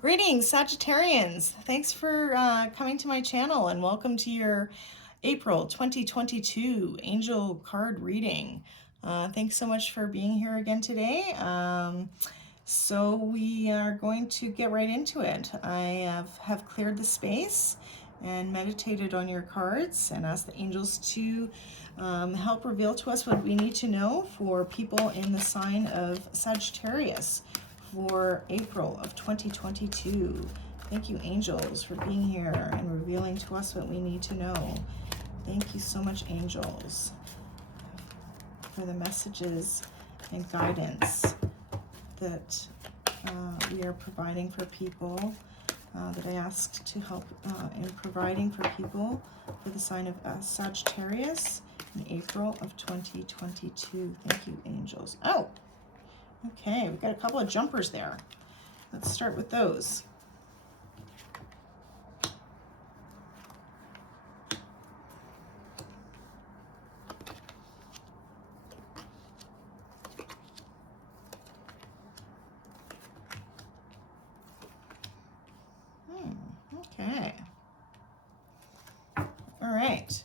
Greetings, Sagittarians. Thanks for coming to my channel and welcome to your April 2022 angel card reading. Thanks so much for being here again today. So we are going to get right into it. I have cleared the space and meditated on your cards and asked the angels to help reveal to us what we need to know for people in the sign of Sagittarius for April of 2022. Thank you, angels, for being here and revealing to us what we need to know. Thank you so much, angels, for the messages and guidance that we are providing for people, that I asked to help in providing for people for the sign of Sagittarius in April of 2022. Thank you, angels. Oh, okay, we've got a couple of jumpers there. Let's start with those. Okay. All right.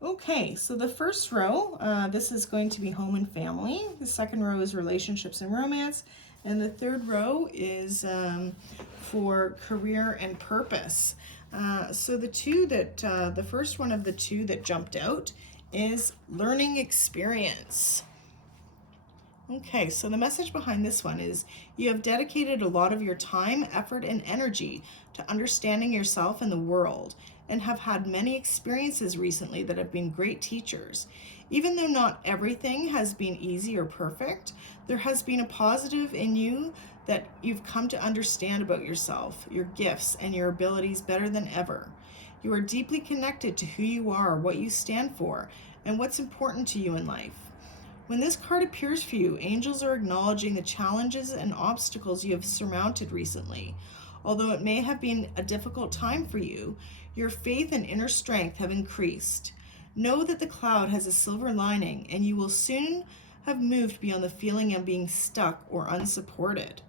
Okay, so the first row, this is going to be home and family. The second row is relationships and romance. And the third row is for career and purpose. So the first one of the two that jumped out is learning experience. Okay, so the message behind this one is you have dedicated a lot of your time, effort, and energy to understanding yourself and the world, and have had many experiences recently that have been great teachers. Even though not everything has been easy or perfect, there has been a positive in you that you've come to understand about yourself, your gifts, and your abilities better than ever. You are deeply connected to who you are, what you stand for, and what's important to you in life. When this card appears for you, angels are acknowledging the challenges and obstacles you have surmounted recently. Although it may have been a difficult time for you, your faith and inner strength have increased. Know that the cloud has a silver lining, and you will soon have moved beyond the feeling of being stuck or unsupported.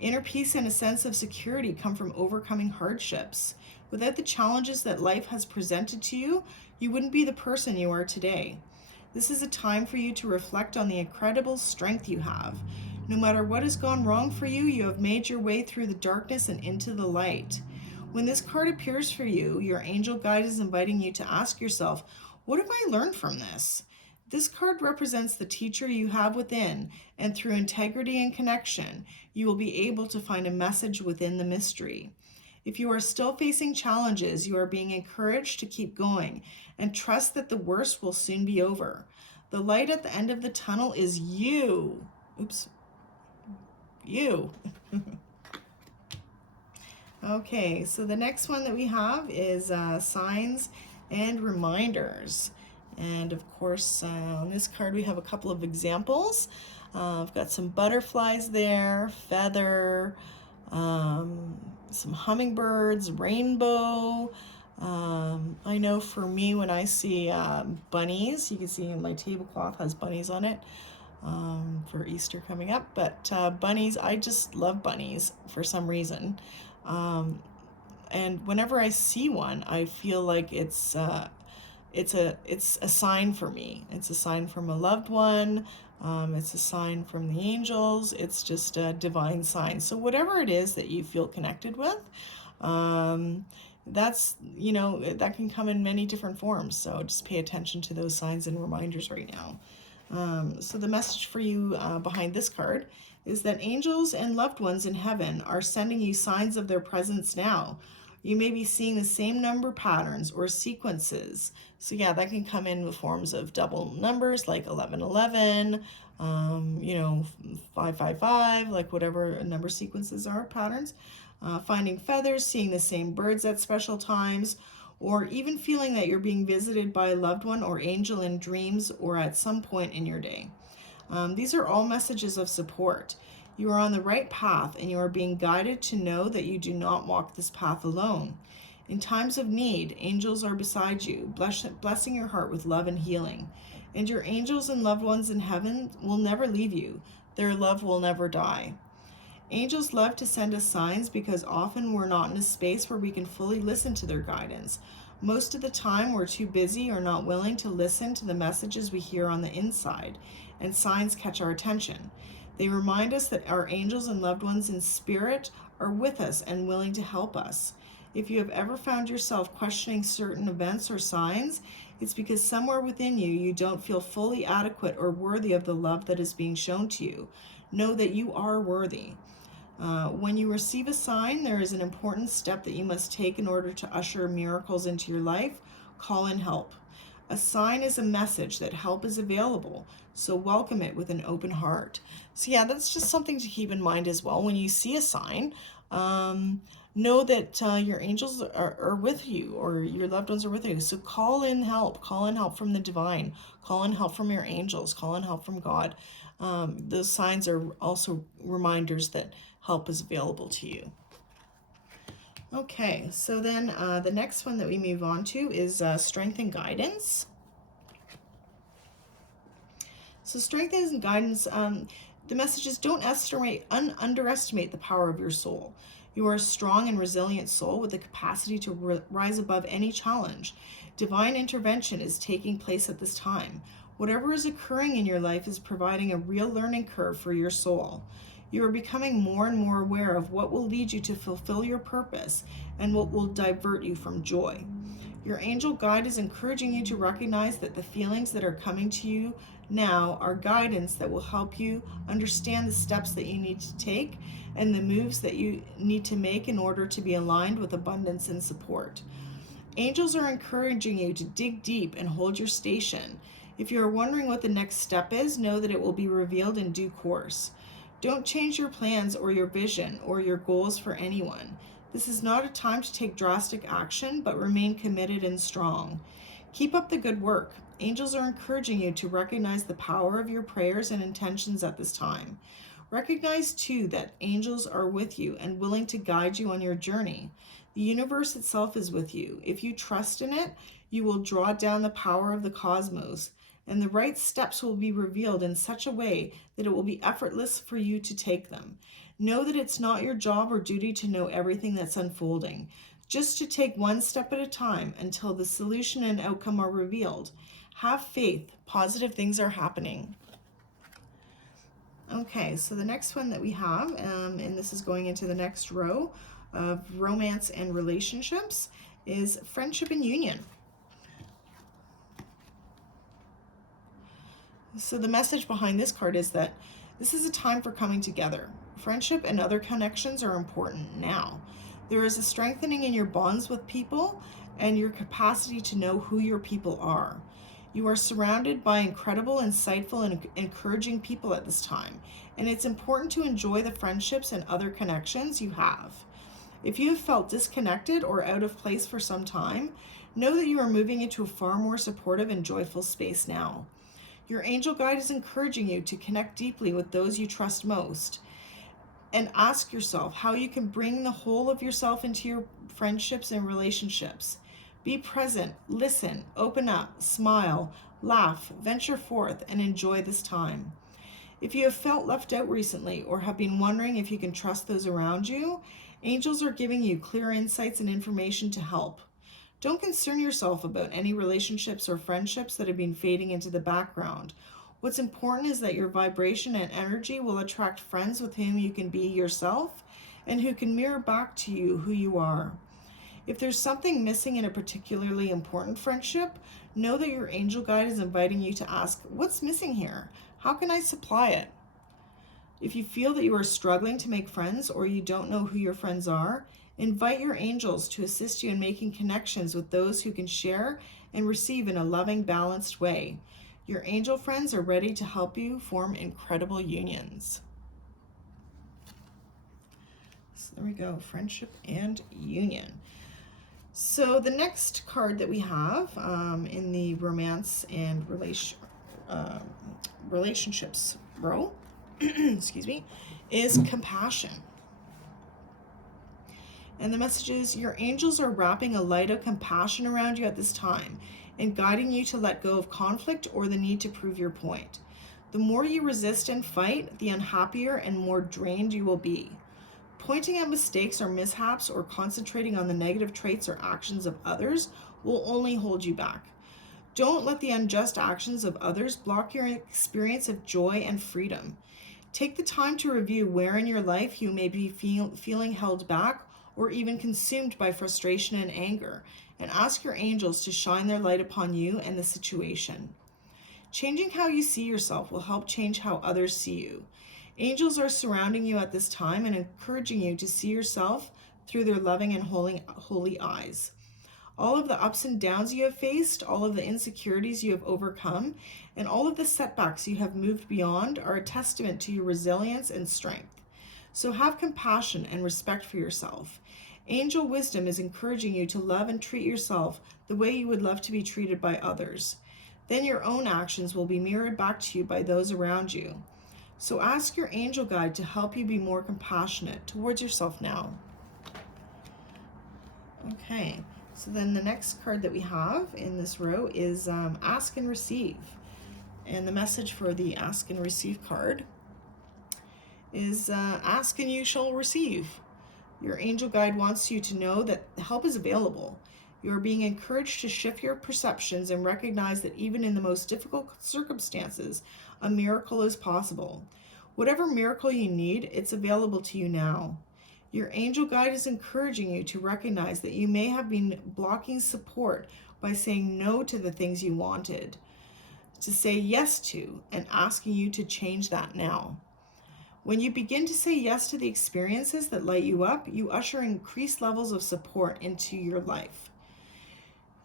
Inner peace and a sense of security come from overcoming hardships. Without the challenges that life has presented to you, you wouldn't be the person you are today. This is a time for you to reflect on the incredible strength you have. No matter what has gone wrong for you, you have made your way through the darkness and into the light. When this card appears for you, your angel guide is inviting you to ask yourself, what have I learned from this? This card represents the teacher you have within, and through integrity and connection, you will be able to find a message within the mystery. If you are still facing challenges, you are being encouraged to keep going and trust that the worst will soon be over. The light at the end of the tunnel is you. Oops. You. Okay, so the next one that we have is signs and reminders. And of course, on this card we have a couple of examples. I've got some butterflies there, feather, some hummingbirds, rainbow. I know for me, when I see bunnies, you can see my tablecloth has bunnies on it for Easter coming up. But bunnies, I just love bunnies for some reason. And whenever I see one, I feel like it's a sign for me. It's a sign from a loved one. It's a sign from the angels. It's just a divine sign. So whatever it is that you feel connected with, that's, that can come in many different forms. So just pay attention to those signs and reminders right now. So the message for you behind this card is that angels and loved ones in heaven are sending you signs of their presence now. You may be seeing the same number patterns or sequences. So yeah, that can come in the forms of double numbers like 1111, 555, like whatever number sequences are, patterns. Finding feathers, seeing the same birds at special times, or even feeling that you're being visited by a loved one or angel in dreams or at some point in your day. These are all messages of support. You are on the right path, and you are being guided to know that you do not walk this path alone. In times of need, angels are beside you, blessing your heart with love and healing. And your angels and loved ones in heaven will never leave you. Their love will never die. Angels love to send us signs because often we're not in a space where we can fully listen to their guidance. Most of the time, we're too busy or not willing to listen to the messages we hear on the inside, and signs catch our attention. They remind us that our angels and loved ones in spirit are with us and willing to help us. If you have ever found yourself questioning certain events or signs, it's because somewhere within you, you don't feel fully adequate or worthy of the love that is being shown to you. Know that you are worthy. When you receive a sign, there is an important step that you must take in order to usher miracles into your life. Call in help. A sign is a message that help is available, so welcome it with an open heart. So yeah, that's just something to keep in mind as well. When you see a sign, know that your angels are with you, or your loved ones are with you. So call in help. Call in help from the divine. Call in help from your angels. Call in help from God. Those signs are also reminders that help is available to you. Okay, so then the next one that we move on to is strength and guidance. So strength and guidance, the message is don't underestimate the power of your soul. You are a strong and resilient soul with the capacity to rise above any challenge. Divine intervention is taking place at this time. Whatever is occurring in your life is providing a real learning curve for your soul. You are becoming more and more aware of what will lead you to fulfill your purpose and what will divert you from joy. Your angel guide is encouraging you to recognize that the feelings that are coming to you now are guidance that will help you understand the steps that you need to take and the moves that you need to make in order to be aligned with abundance and support. Angels are encouraging you to dig deep and hold your station. If you are wondering what the next step is, know that it will be revealed in due course. Don't change your plans or your vision or your goals for anyone. This is not a time to take drastic action, but remain committed and strong. Keep up the good work. Angels are encouraging you to recognize the power of your prayers and intentions at this time. Recognize too that angels are with you and willing to guide you on your journey. The universe itself is with you. If you trust in it, you will draw down the power of the cosmos, and the right steps will be revealed in such a way that it will be effortless for you to take them. Know that it's not your job or duty to know everything that's unfolding, just to take one step at a time until the solution and outcome are revealed. Have faith. Positive things are happening. Okay, so the next one that we have, and this is going into the next row of romance and relationships, is friendship and union. So the message behind this card is that this is a time for coming together. Friendship and other connections are important now. There is a strengthening in your bonds with people and your capacity to know who your people are. You are surrounded by incredible, insightful, and encouraging people at this time, and it's important to enjoy the friendships and other connections you have. If you have felt disconnected or out of place for some time, know that you are moving into a far more supportive and joyful space now. Your angel guide is encouraging you to connect deeply with those you trust most, and ask yourself how you can bring the whole of yourself into your friendships and relationships. Be present, listen, open up, smile, laugh, venture forth, and enjoy this time. If you have felt left out recently or have been wondering if you can trust those around you, angels are giving you clear insights and information to help. Don't concern yourself about any relationships or friendships that have been fading into the background. What's important is that your vibration and energy will attract friends with whom you can be yourself and who can mirror back to you who you are. If there's something missing in a particularly important friendship, know that your angel guide is inviting you to ask, what's missing here? How can I supply it? If you feel that you are struggling to make friends or you don't know who your friends are, invite your angels to assist you in making connections with those who can share and receive in a loving, balanced way. Your angel friends are ready to help you form incredible unions. So there we go, friendship and union. So the next card that we have in the romance and relationships row, excuse me, is compassion. And the message is your angels are wrapping a light of compassion around you at this time and guiding you to let go of conflict or the need to prove your point. The more you resist and fight, the unhappier and more drained you will be. Pointing out mistakes or mishaps or concentrating on the negative traits or actions of others will only hold you back. Don't let the unjust actions of others block your experience of joy and freedom. Take the time to review where in your life you may be feeling held back or even consumed by frustration and anger, and ask your angels to shine their light upon you and the situation. Changing how you see yourself will help change how others see you. Angels are surrounding you at this time and encouraging you to see yourself through their loving and holy eyes. All of the ups and downs you have faced, all of the insecurities you have overcome, and all of the setbacks you have moved beyond are a testament to your resilience and strength. So have compassion and respect for yourself. Angel wisdom is encouraging you to love and treat yourself the way you would love to be treated by others. Then your own actions will be mirrored back to you by those around you. So ask your angel guide to help you be more compassionate towards yourself now. Okay. So then the next card that we have in this row is Ask and Receive. And the message for the Ask and Receive card is ask and you shall receive. Your angel guide wants you to know that help is available. You are being encouraged to shift your perceptions and recognize that even in the most difficult circumstances, a miracle is possible. Whatever miracle you need, it's available to you now. Your angel guide is encouraging you to recognize that you may have been blocking support by saying no to the things you wanted to say yes to, and asking you to change that now. When you begin to say yes to the experiences that light you up, you usher increased levels of support into your life.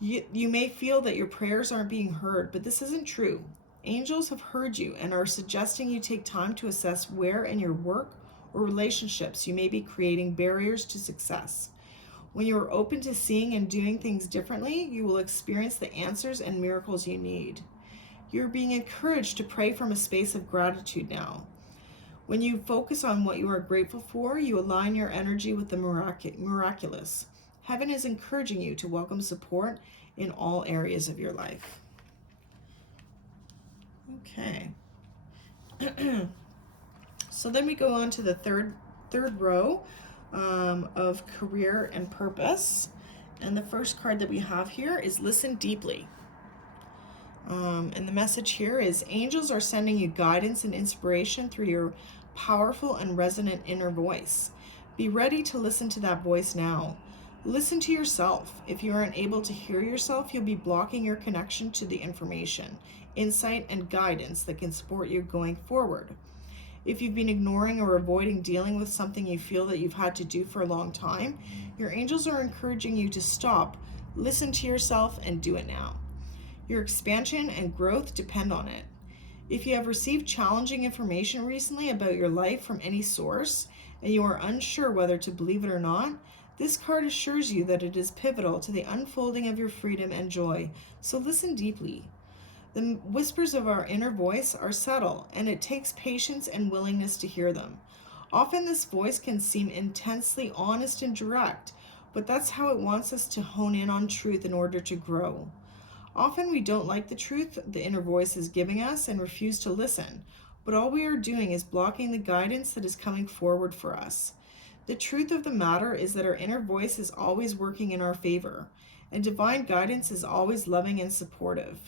You may feel that your prayers aren't being heard, but this isn't true. Angels have heard you and are suggesting you take time to assess where in your work or relationships you may be creating barriers to success. When you are open to seeing and doing things differently, you will experience the answers and miracles you need. You're being encouraged to pray from a space of gratitude now. When you focus on what you are grateful for, you align your energy with the miraculous. Heaven is encouraging you to welcome support in all areas of your life. Okay. So then we go on to the third row of career and purpose. And the first card that we have here is Listen Deeply. And the message here is angels are sending you guidance and inspiration through your powerful and resonant inner voice. Be ready to listen to that voice now. Listen to yourself. If you aren't able to hear yourself, you'll be blocking your connection to the information, insight, and guidance that can support you going forward. If you've been ignoring or avoiding dealing with something you feel that you've had to do for a long time, your angels are encouraging you to stop, listen to yourself, and do it now. Your expansion and growth depend on it. If you have received challenging information recently about your life from any source, and you are unsure whether to believe it or not, this card assures you that it is pivotal to the unfolding of your freedom and joy, so listen deeply. The whispers of our inner voice are subtle, and it takes patience and willingness to hear them. Often this voice can seem intensely honest and direct, but that's how it wants us to hone in on truth in order to grow. Often we don't like the truth the inner voice is giving us and refuse to listen, but all we are doing is blocking the guidance that is coming forward for us. The truth of the matter is that our inner voice is always working in our favor, and divine guidance is always loving and supportive.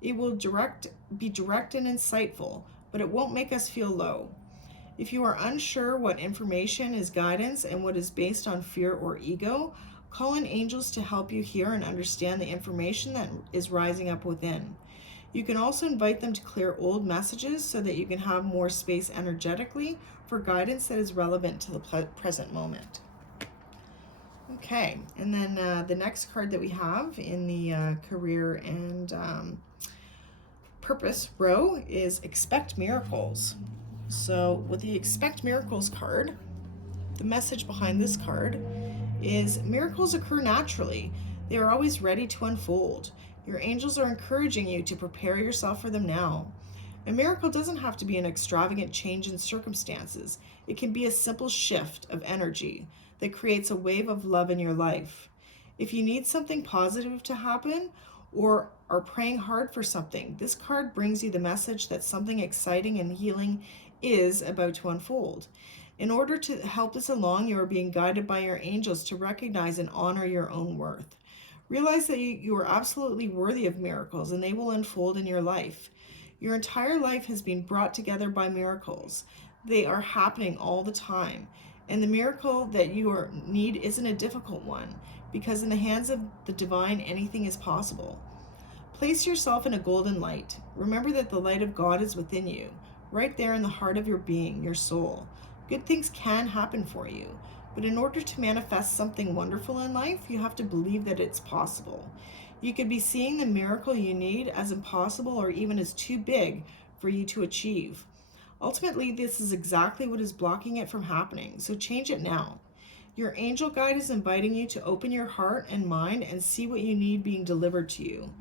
It will be direct and insightful, but it won't make us feel low. If you are unsure what information is guidance and what is based on fear or ego, call in angels to help you hear and understand the information that is rising up within. You can also invite them to clear old messages so that you can have more space energetically for guidance that is relevant to the present moment. Okay, and then the next card that we have in the career and purpose row is Expect Miracles. So with the Expect Miracles card, the message behind this card is miracles occur naturally. They are always ready to unfold. Your angels are encouraging you to prepare yourself for them now. A miracle doesn't have to be an extravagant change in circumstances. It can be a simple shift of energy that creates a wave of love in your life. If you need something positive to happen, or are praying hard for something, this card brings you the message that something exciting and healing is about to unfold. In order to help this along, you are being guided by your angels to recognize and honor your own worth. Realize that you are absolutely worthy of miracles, and they will unfold in your life. Your entire life has been brought together by miracles. They are happening all the time. And the miracle that you need isn't a difficult one, because in the hands of the divine, anything is possible. Place yourself in a golden light. Remember that the light of God is within you, right there in the heart of your being, your soul. Good things can happen for you, but in order to manifest something wonderful in life, you have to believe that it's possible. You could be seeing the miracle you need as impossible or even as too big for you to achieve. Ultimately, this is exactly what is blocking it from happening, so change it now. Your angel guide is inviting you to open your heart and mind and see what you need being delivered to you.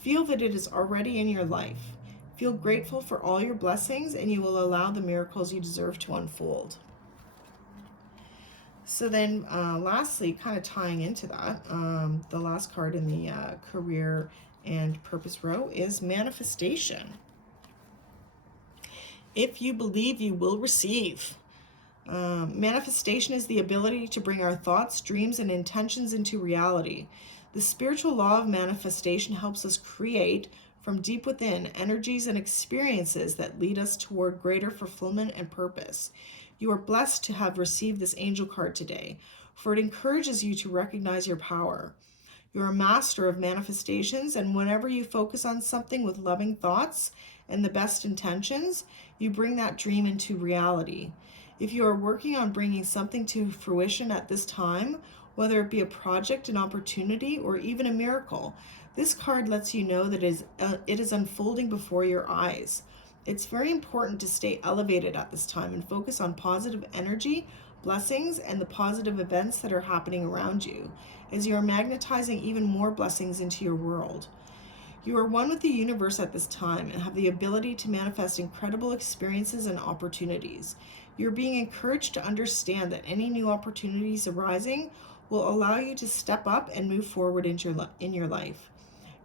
Feel that it is already in your life. Feel grateful for all your blessings, and you will allow the miracles you deserve to unfold. So then lastly, kind of tying into that, the last card in the career and purpose row is manifestation. If you believe, you will receive. Manifestation is the ability to bring our thoughts, dreams, and intentions into reality. The spiritual law of manifestation helps us create from deep within energies and experiences that lead us toward greater fulfillment and purpose. You are blessed to have received this angel card today, for it encourages you to recognize your power. You're a master of manifestations, and whenever you focus on something with loving thoughts and the best intentions, you bring that dream into reality. If you are working on bringing something to fruition at this time, whether it be a project, an opportunity, or even a miracle, this card lets you know that it is unfolding before your eyes. It's very important to stay elevated at this time and focus on positive energy, blessings, and the positive events that are happening around you, as you are magnetizing even more blessings into your world. You are one with the universe at this time and have the ability to manifest incredible experiences and opportunities. You're being encouraged to understand that any new opportunities arising will allow you to step up and move forward in your life.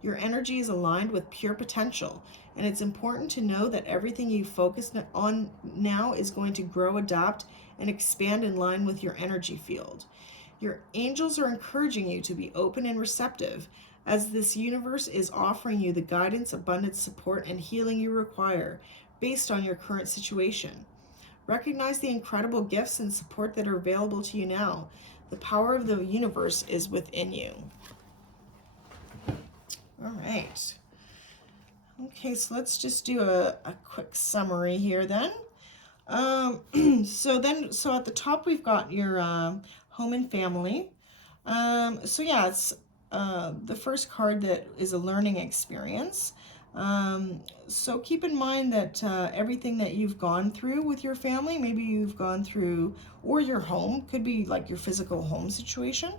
Your energy is aligned with pure potential, and it's important to know that everything you focus on now is going to grow, adapt, and expand in line with your energy field. Your angels are encouraging you to be open and receptive, as this universe is offering you the guidance, abundance, support, and healing you require based on your current situation. Recognize the incredible gifts and support that are available to you now. The power of the universe is within you. All right. Okay, so let's just do a quick summary here then. So at the top we've got your home and family. So yeah, it's the first card that is a learning experience. So keep in mind that everything that you've gone through with your family, maybe you've gone through, or your home, could be like your physical home situation.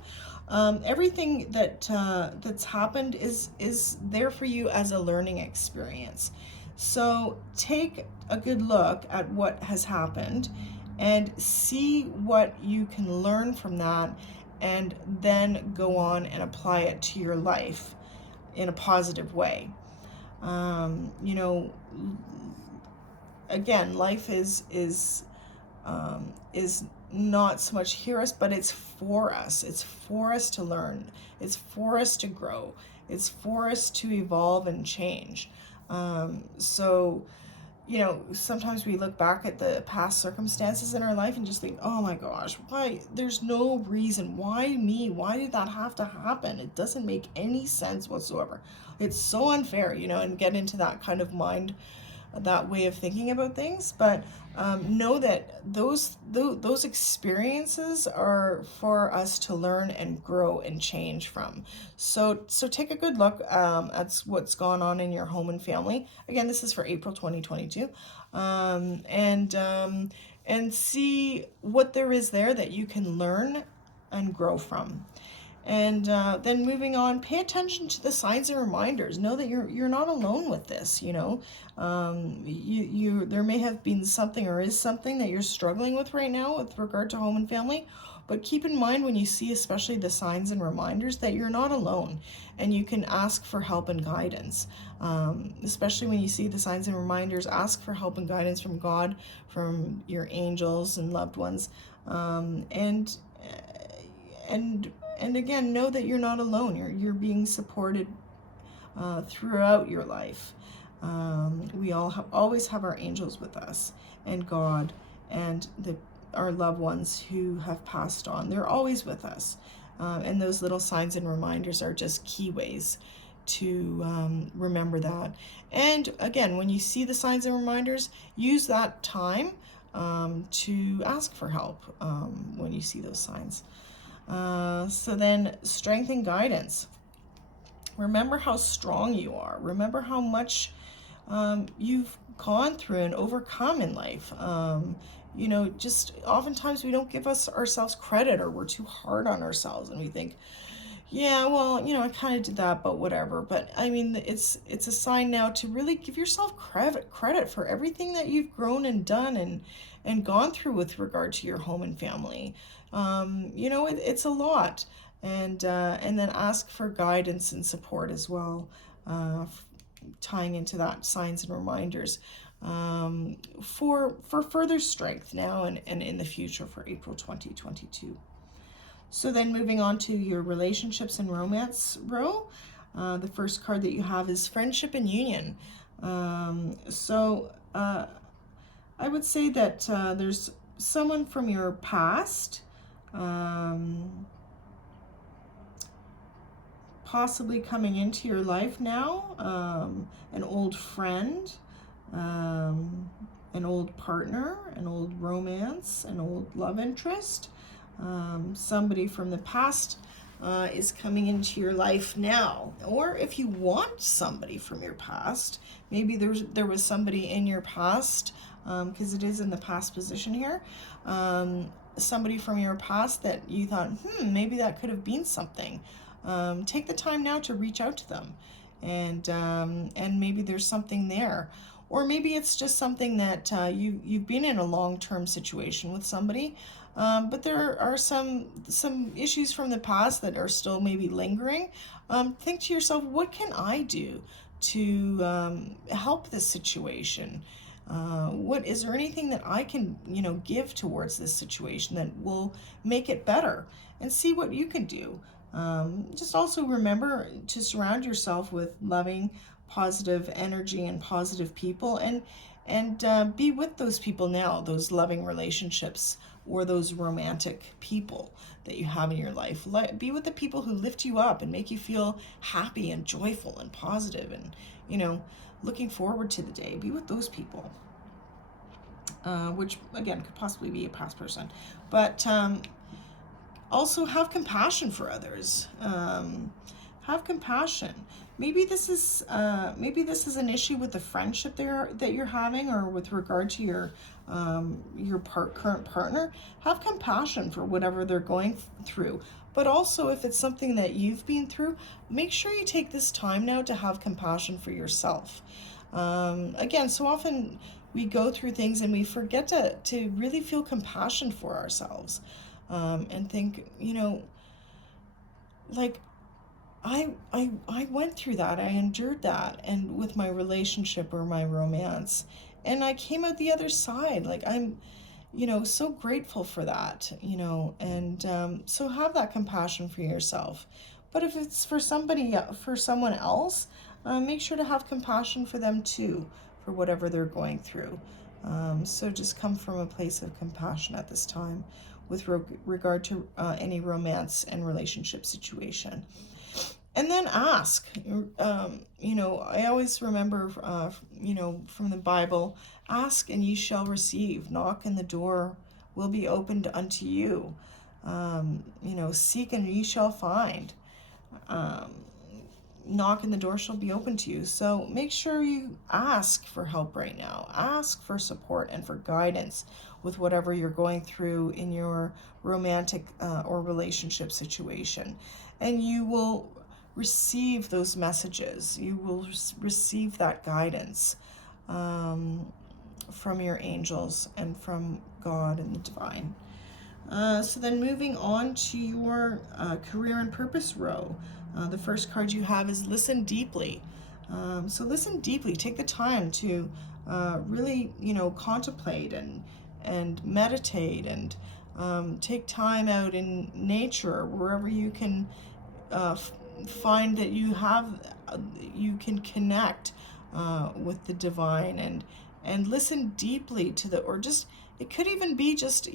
Everything that's happened is there for you as a learning experience. So take a good look at what has happened and see what you can learn from that, and then go on and apply it to your life in a positive way. Again, life is not so much here us, but it's for us. It's for us to learn. It's for us to grow. It's for us to evolve and change. Sometimes we look back at the past circumstances in our life and just think, oh my gosh, why? There's no reason. Why me? Why did that have to happen? It doesn't make any sense whatsoever. It's so unfair, and get into that kind of mind, that way of thinking about things. But know that those experiences are for us to learn and grow and change from. So take a good look at what's gone on in your home and family. Again, this is for April 2022, and see what there is there that you can learn and grow from. And then moving on, pay attention to the signs and reminders. Know that you're not alone with this. There may have been something or is something that you're struggling with right now with regard to home and family, But keep in mind when you see especially the signs and reminders that you're not alone, and you can ask for help and guidance. Especially when you see the signs and reminders, ask for help and guidance from God, from your angels and loved ones. And again, know that you're not alone. You're being supported throughout your life. We always have our angels with us, and God, and our loved ones who have passed on. They're always with us. And those little signs and reminders are just key ways to remember that. And again, when you see the signs and reminders, use that time to ask for help when you see those signs. So then, strength and guidance. Remember how strong you are. Remember how much you've gone through and overcome in life. Just oftentimes we don't give ourselves credit, or we're too hard on ourselves, and we think, yeah, well, I kind of did that, but whatever. But I mean, it's a sign now to really give yourself credit for everything that you've grown and done and gone through with regard to your home and family. It's a lot. And then ask for guidance and support as well, tying into that signs and reminders, for further strength now and in the future for April 2022. So then moving on to your relationships and romance row, the first card that you have is friendship and union. I would say that there's someone from your past, possibly coming into your life now, an old friend, an old partner, an old romance, an old love interest. Somebody from the past is coming into your life now. Or if you want somebody from your past, maybe there was somebody in your past, because it is in the past position here, somebody from your past that you thought, maybe that could have been something. Take the time now to reach out to them, and maybe there's something there. Or maybe it's just something that you've been in a long-term situation with somebody, but there are some issues from the past that are still maybe lingering. Think to yourself, what can I do to help this situation? What is there anything that I can give towards this situation that will make it better? And see what you can do. Just also remember to surround yourself with loving, positive energy and positive people, and be with those people now, those loving relationships or those romantic people that you have in your life. Be with the people who lift you up and make you feel happy and joyful and positive and looking forward to the day. Be with those people, which again could possibly be a past person, but also have compassion for others. Have compassion. Maybe this is an issue with the friendship that you're having, or with regard to your current partner. Have compassion for whatever they're going through. But also, if it's something that you've been through, make sure you take this time now to have compassion for yourself. Again, so often we go through things and we forget to really feel compassion for ourselves, and think, like, I went through that, I endured that, and with my relationship or my romance, and I came out the other side. Like, I'm so grateful for that, and so have that compassion for yourself. But if it's for someone else, make sure to have compassion for them too, for whatever they're going through. So just come from a place of compassion at this time with regard to any romance and relationship situation. And then ask. I always remember, from the Bible, ask and ye shall receive. Knock and the door will be opened unto you. Seek and ye shall find. Knock and the door shall be open to you. So make sure you ask for help right now. Ask for support and for guidance with whatever you're going through in your romantic or relationship situation. And you will receive those messages. You will receive that guidance from your angels and from God and the divine. So then moving on to your career and purpose row. The first card you have is listen deeply. So listen deeply. Take the time to really, contemplate and meditate, and take time out in nature, wherever you can find that you can connect with the divine, and listen deeply to the, or just, it could even be just,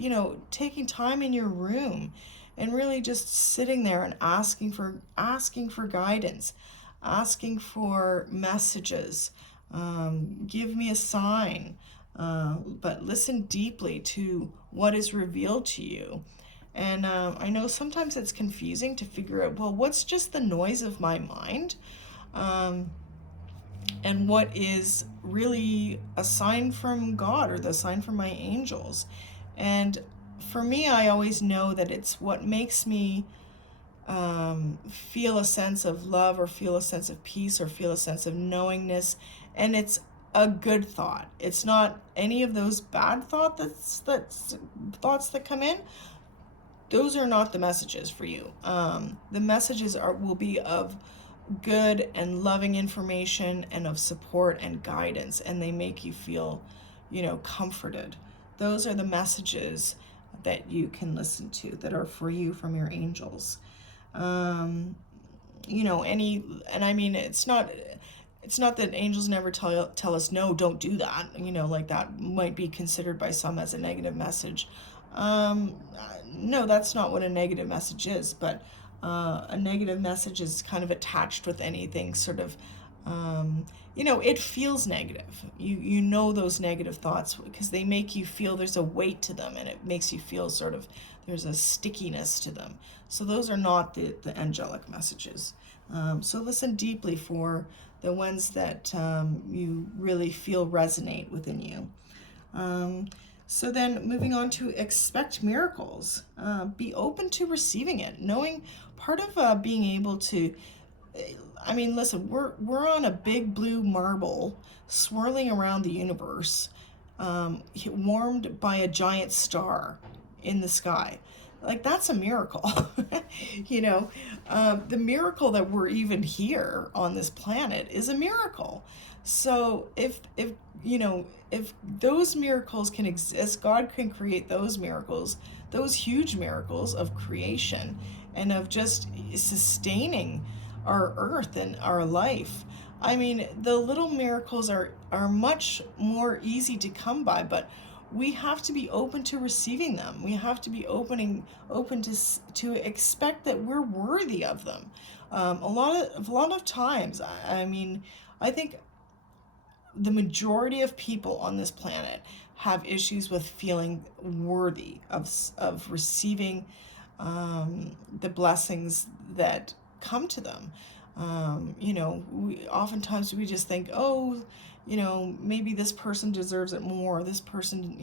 taking time in your room and really just sitting there and asking for guidance, asking for messages. Give me a sign. But listen deeply to what is revealed to you. And I know sometimes it's confusing to figure out, well, what's just the noise of my mind? And what is really a sign from God, or the sign from my angels? And for me, I always know that it's what makes me feel a sense of love, or feel a sense of peace, or feel a sense of knowingness. And it's a good thought. It's not any of those bad thoughts that come in. Those are not the messages for you. The messages will be of good and loving information, and of support and guidance, and they make you feel, comforted. Those are the messages that you can listen to, that are for you from your angels. And I mean, it's not that angels never tell us, no, don't do that. Like, that might be considered by some as a negative message. No, that's not what a negative message is. But a negative message is kind of attached with anything sort of, it feels negative. Those negative thoughts, because they make you feel there's a weight to them, and it makes you feel sort of there's a stickiness to them. So those are not the angelic messages. So listen deeply for the ones that you really feel resonate within you. So then moving on to expect miracles. Be open to receiving it. Knowing part of being able to, I mean, listen, we're on a big blue marble swirling around the universe, warmed by a giant star in the sky. Like, that's a miracle. The miracle that we're even here on this planet is a miracle. So if those miracles can exist, God can create those miracles, those huge miracles of creation, and of just sustaining our earth and our life. I mean, the little miracles are much more easy to come by, but we have to be open to receiving them. We have to be open to expect that we're worthy of them. A lot of times, I mean, I think the majority of people on this planet have issues with feeling worthy of receiving the blessings that come to them. Oftentimes we just think, oh, maybe this person deserves it more. This person,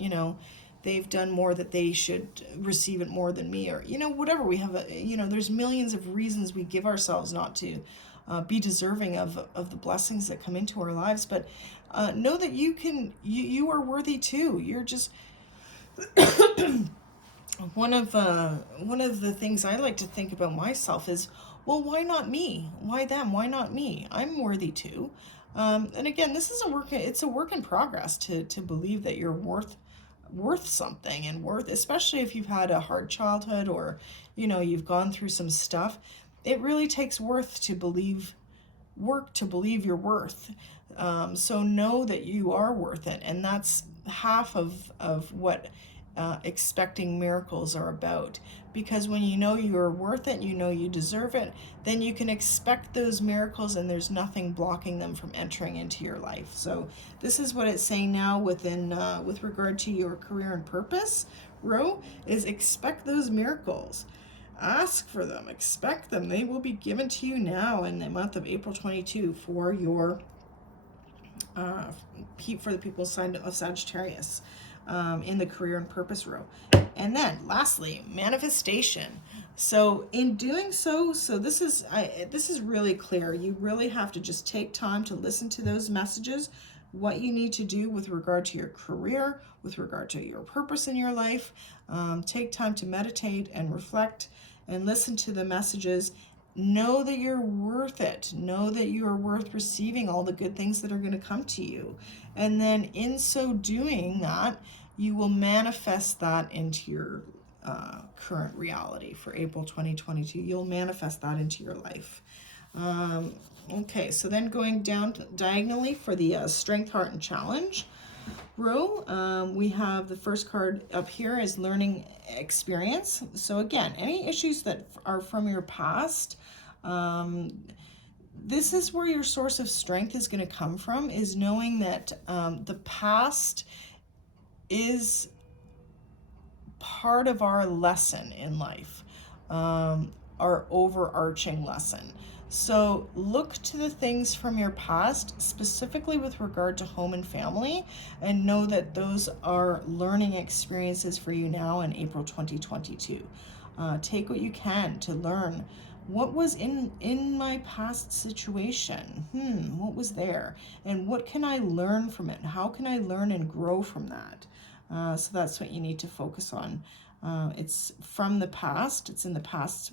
they've done more, that they should receive it more than me, or, whatever. We have, there's millions of reasons we give ourselves not to be deserving of the blessings that come into our lives. But know that you are worthy too. You're just one of the things I like to think about myself is, well, why not me? Why them? Why not me? I'm worthy too. And again, this is it's a work in progress to believe that you're worth something, and especially if you've had a hard childhood, or you've gone through some stuff. It really takes work to believe your worth. So know that you are worth it, and that's half of what expecting miracles are about. Because when you know you're worth it, you deserve it, then you can expect those miracles, and there's nothing blocking them from entering into your life. So this is what it's saying now with regard to your career and purpose row, is expect those miracles. Ask for them, expect them. They will be given to you now in the month of April 22 for your for the people sign of Sagittarius, in the career and purpose row. And then lastly, manifestation. So in doing so this is really clear. You really have to just take time to listen to those messages, what you need to do with regard to your career, with regard to your purpose in your life. Take time to meditate and reflect and listen to the messages. Know that you're worth it. Know that you are worth receiving all the good things that are going to come to you. And then in so doing that, you will manifest that into your current reality for April 2022. You'll manifest that into your life. Okay, so then going down diagonally for the Strength, Heart, and Challenge row, we have the first card up here is Learning Experience. So again, any issues that are from your past, this is where your source of strength is going to come from, is knowing that the past is part of our lesson in life, our overarching lesson. So look to the things from your past, specifically with regard to home and family, and know that those are learning experiences for you now in April 2022. Take what you can to learn. What was in my past situation? What was there? And what can I learn from it? How can I learn and grow from that? So that's what you need to focus on. It's from the past. It's in the past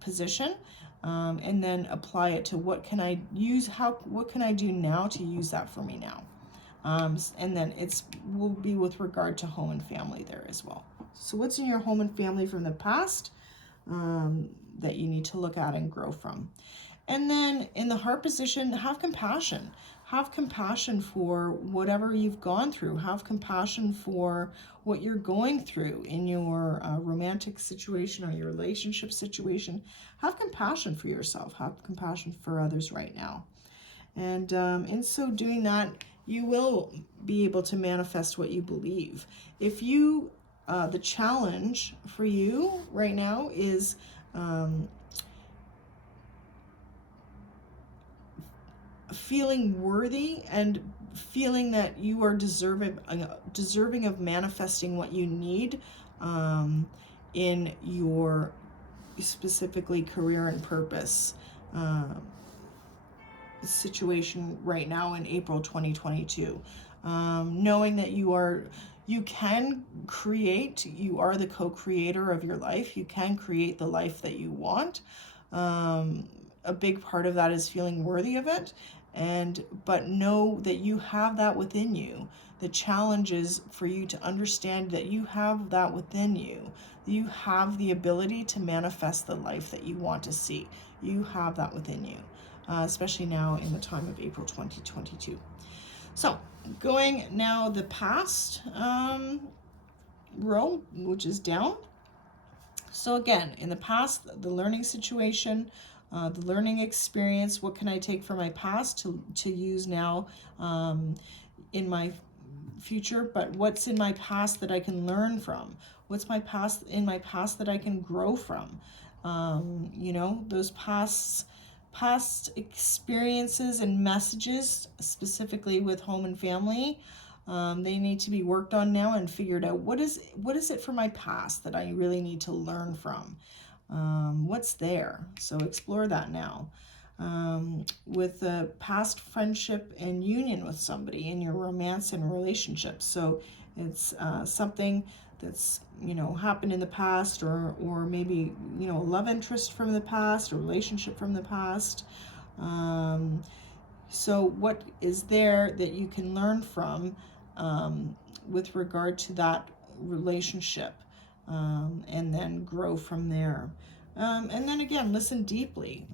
position. And then apply it to what can I use, what can I do now to use that for me now? And then will be with regard to home and family there as well. So what's in your home and family from the past that you need to look at and grow from? And then in the heart position, have compassion. Have compassion for whatever you've gone through. Have compassion for what you're going through in your romantic situation or your relationship situation. Have compassion for yourself. Have compassion for others right now. And in so doing that, you will be able to manifest what you believe. If you, the challenge for you right now is feeling worthy and feeling that you are deserving of manifesting what you need in your specifically career and purpose situation right now in April 2022. Knowing that you can create, you are the co-creator of your life. You can create the life that you want. A big part of that is feeling worthy of it. But know that you have that within you. The challenge is for you to understand that you have that within you. You have the ability to manifest the life that you want to see. You have that within you, especially now in the time of April 2022. So going now the past row, which is down. So again, in the past, the learning situation, the learning experience, what can I take from my past to use now in my future? But what's in my past that I can learn from? What's in my past that I can grow from? Those past experiences and messages, specifically with home and family, they need to be worked on now and figured out what is it from my past that I really need to learn from. What's there? So explore that now. With the past friendship and union with somebody in your romance and relationships. So it's something that's happened in the past, or maybe a love interest from the past, a relationship from the past. So what is there that you can learn from with regard to that relationship, and then grow from there. And then again, listen deeply.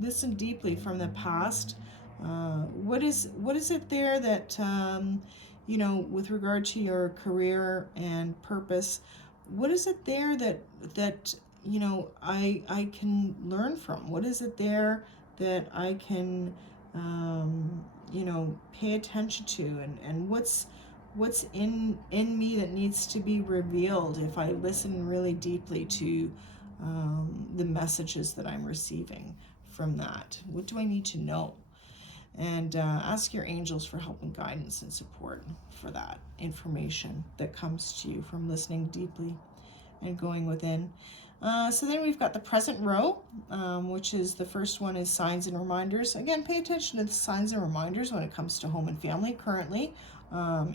Listen deeply from the past. What is it there that with regard to your career and purpose? What is it there that I can learn from? What is it there that I can pay attention to, and what's in me that needs to be revealed if I listen really deeply to the messages that I'm receiving from that? What do I need to know? And ask your angels for help and guidance and support for that information that comes to you from listening deeply and going within. So then we've got the present row, which is the first one is signs and reminders. Again, pay attention to the signs and reminders when it comes to home and family currently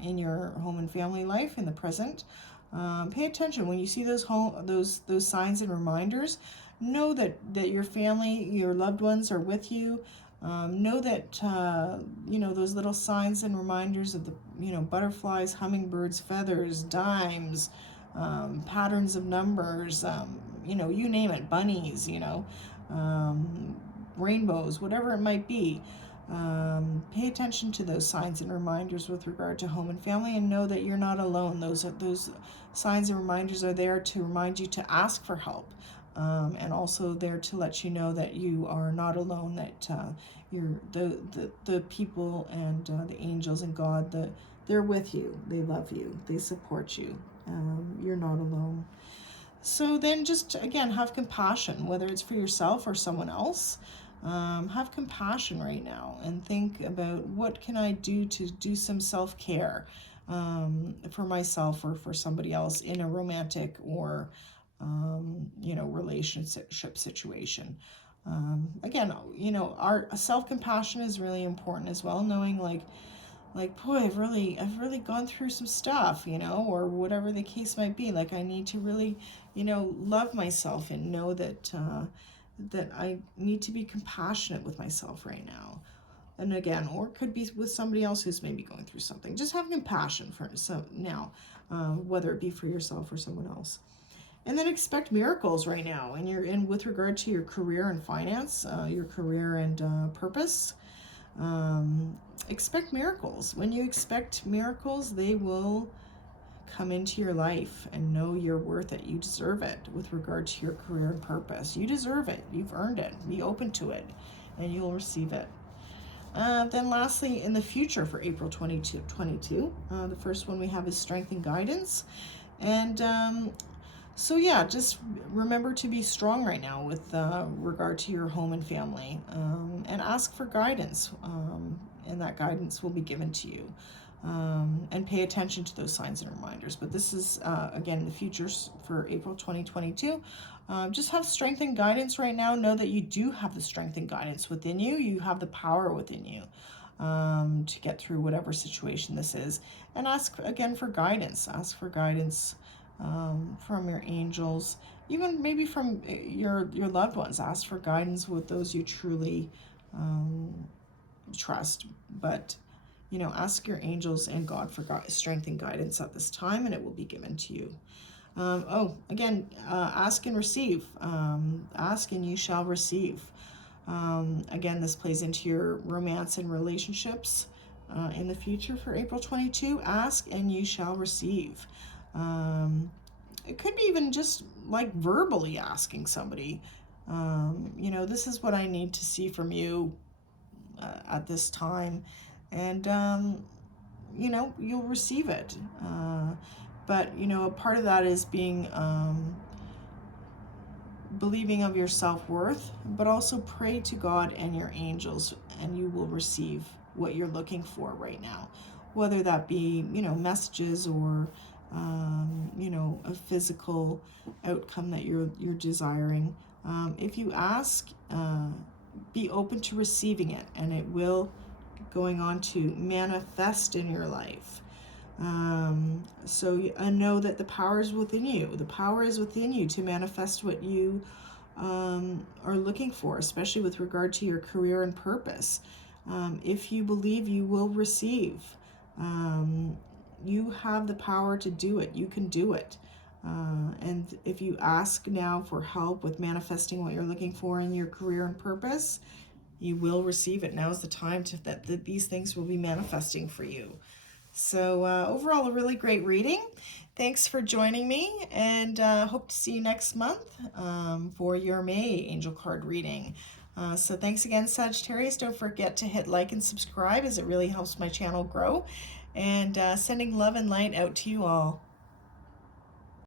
in your home and family life in the present. Pay attention when you see those signs and reminders. Know that your family, your loved ones are with you. Know that those little signs and reminders of the butterflies, hummingbirds, feathers, dimes, patterns of numbers, you name it, bunnies, rainbows, whatever it might be. Pay attention to those signs and reminders with regard to home and family, and know that you're not alone. Those signs and reminders are there to remind you to ask for help, and also there to let you know that you are not alone. That you're the people and the angels and God, they're with you. They love you. They support you. You're not alone. So then just, again, have compassion, whether it's for yourself or someone else. Have compassion right now and think about what can I do to do some self-care for myself or for somebody else in a romantic or, relationship situation. Again, our self-compassion is really important as well, knowing like boy, I've really gone through some stuff, or whatever the case might be. Like I need to really, love myself and know that that I need to be compassionate with myself right now. And again, or it could be with somebody else who's maybe going through something. Just have compassion for now, whether it be for yourself or someone else. And then expect miracles right now, and you're in with regard to your career and finance, your career and purpose. Expect miracles. When you expect miracles, they will come into your life, and know you're worth it. You deserve it with regard to your career and purpose. You deserve it. You've earned it. Be open to it, and you'll receive it. Then lastly, in the future for April 2022, the first one we have is strength and guidance. And so yeah, just remember to be strong right now with regard to your home and family, and ask for guidance, and that guidance will be given to you. And pay attention to those signs and reminders. But this is, again, the futures for April 2022. Just have strength and guidance right now. Know that you do have the strength and guidance within you. You have the power within you to get through whatever situation this is. And ask, again, for guidance. Ask for guidance from your angels, even maybe from your loved ones. Ask for guidance with those you truly trust. But ask your angels and God for strength and guidance at this time, and it will be given to you. Again, ask and receive. Ask and you shall receive. Again, this plays into your romance and relationships in the future for April 22. Ask and you shall receive. It could be even just like verbally asking somebody, this is what I need to see from you at this time. And, you'll receive it. But, a part of that is being, believing of your self-worth, but also pray to God and your angels, and you will receive what you're looking for right now. Whether that be, messages or, a physical outcome that you're desiring. If you ask, be open to receiving it, and it will going on to manifest in your life. So I know that the power is within you. The power is within you to manifest what you are looking for, especially with regard to your career and purpose. If you believe, you will receive. You have the power to do it. You can do it. And if you ask now for help with manifesting what you're looking for in your career and purpose, you will receive it. Now is the time that these things will be manifesting for you. So overall, a really great reading. Thanks for joining me, and hope to see you next month for your May angel card reading. So thanks again, Sagittarius. Don't forget to hit like and subscribe, as it really helps my channel grow. And sending love and light out to you all.